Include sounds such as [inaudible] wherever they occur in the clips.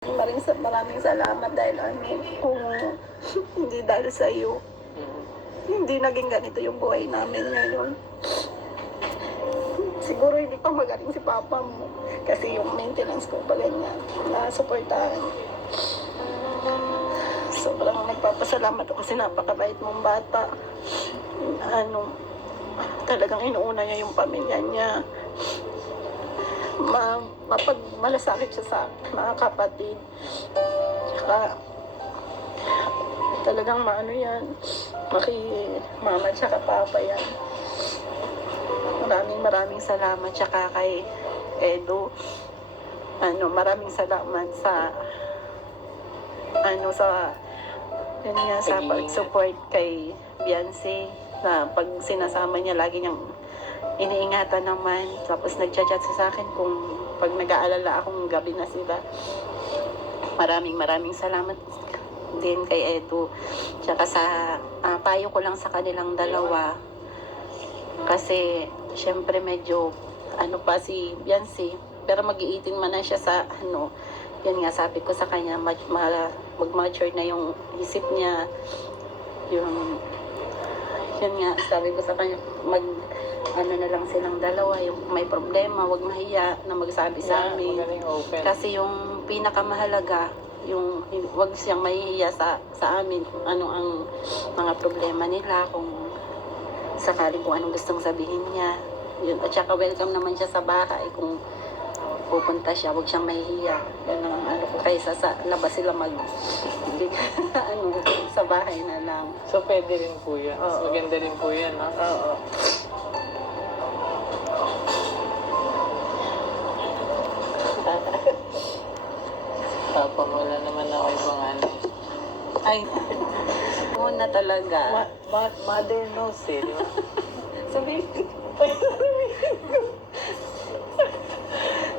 Maraming, sa- maraming salamat dahil amin. Kung [laughs] hindi dahil sa iyo, hindi naging ganito yung buhay namin ngayon. Siguro hindi pa magaling si papa mo. Kasi yung maintenance ko pa ganyan, nasuportahan. Sobrang nagpapasalamat ako kasi napakabait mong bata. Ano, talagang inuuna niya yung pamilya niya. Ma, mapag malasakit siya sa mga kapatid. Tsaka, talagang maano yan, maki mama tsaka papa yan. Maraming maraming salamat tsaka kay Edo. Ano, maraming salamat sa ano sa yun nga sa pag-support kay Beyonce na pag sinasama niya lagi niyang iniingatan naman. Tapos nagchat-chat sa akin kung pag nag-aalala akong gabi na sila. Maraming maraming salamat din kay Edo tsaka sa ah, payo ko lang sa kanilang dalawa. Kasi syempre medyo ano pa si Beyonce pero mag-iitin man na siya sa ano yan nga sabi ko sa kanya mag, ma- mag-mature na yung isip niya. Yung yun nga sabi ko sa kanya mag ano na lang silang dalawa yung may problema wag mahiya na magsabi sa amin kasi yung pinakamahalaga, yung wag siyang mahihiya sa, sa amin kung ano ang mga problema nila, kung sakaling kung anong gustong sabihin niya. Yun. At saka welcome naman siya sa bahay kung pupunta siya, wag siyang mahihiya. Yun ang ano ko kaysa sa labas sila mag [laughs] ano, sa bahay na lang. So, pwede rin po yan. Mas Oo. maganda rin po yan, no? Oo. [laughs] Papa, wala naman ako ibang ano. Ay, una talaga. Ma ma mother knows eh, di ba? [laughs] Sabihin [laughs]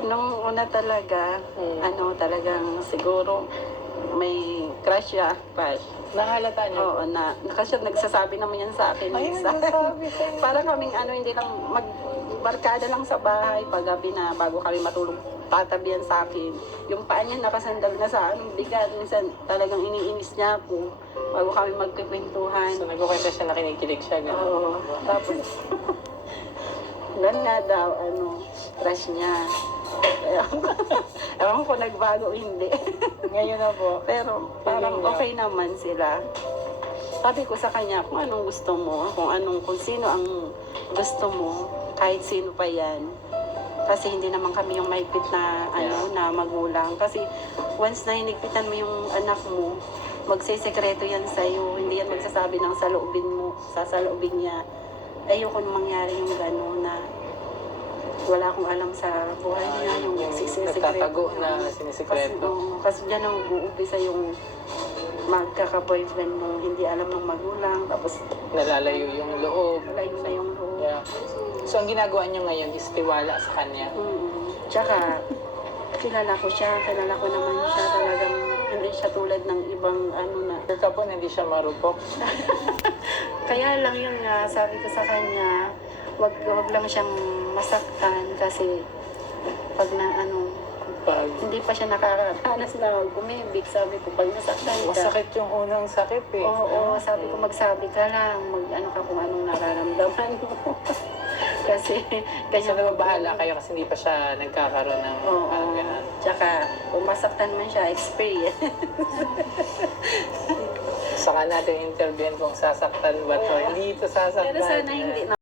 Nung una talaga, Mm. ano talagang siguro may crush siya. Crush. Nahalata niyo Oo, na, kasi nagsasabi naman yan sa akin. Ay, minsan. nagsasabi [laughs] sa'yo. Para kaming ano, hindi lang magbarkada lang sa bahay pag gabi na bago kami matulog tatabihan sa akin. Yung paa niya nakasandal na sa anong bigat. Minsan talagang iniinis niya ako bago kami magkikwentuhan. So, nagkukwenta siya na kinikilig siya, gano'n. Oo. Tapos, [laughs] Doon nga daw, ano, crush niya. Ewan ko nagbago hindi. [laughs] Ngayon na po. Pero parang okay naman sila. Sabi ko sa kanya kung anong gusto mo, kung anong, kung sino ang gusto mo, kahit sino pa yan. Kasi hindi naman kami yung maipit na ano na magulang. Kasi once na hinigpitan mo yung anak mo, magsisekreto yan sa'yo. Hindi yan magsasabi ng saloobin mo, sasaloobin niya. Ayoko nang mangyari yung gano'n na wala akong alam sa buhay niya, yung, Yung nagtatago na Kasi, sinisikreto. oo, kasi dyan ang uumpisa yung magkaka-boyfriend mo, hindi alam ng magulang, tapos Nalalayo yung loob. malayo na yung loob. Yeah. So, ang ginagawa niyo ngayon is tiwala sa kanya. Mm. Tsaka, kilala ko siya, kilala ko naman siya talagang hindi siya tulad ng ibang ano na. Sure ka po na hindi siya marupok. [laughs] Kaya lang yun nga, sabi ko sa kanya, wag, wag lang siyang masaktan kasi pag na ano, Pag hindi pa siya nakakaranas na gumibig, sabi ko, pag nasaktan ka, masakit yung unang sakit eh. Oo, oo, sabi ko magsabi ka lang, mag ano ka kung anong nararamdaman mo. [laughs] Kasi Kasi ganyan nababahala kayo kasi hindi pa siya nagkakaroon ng Oo. parang ganun. Tsaka, kung masaktan man siya, experience. [laughs] Saka natin interviewin kung sasaktan ba to. Hindi ito sasaktan. Pero sana hindi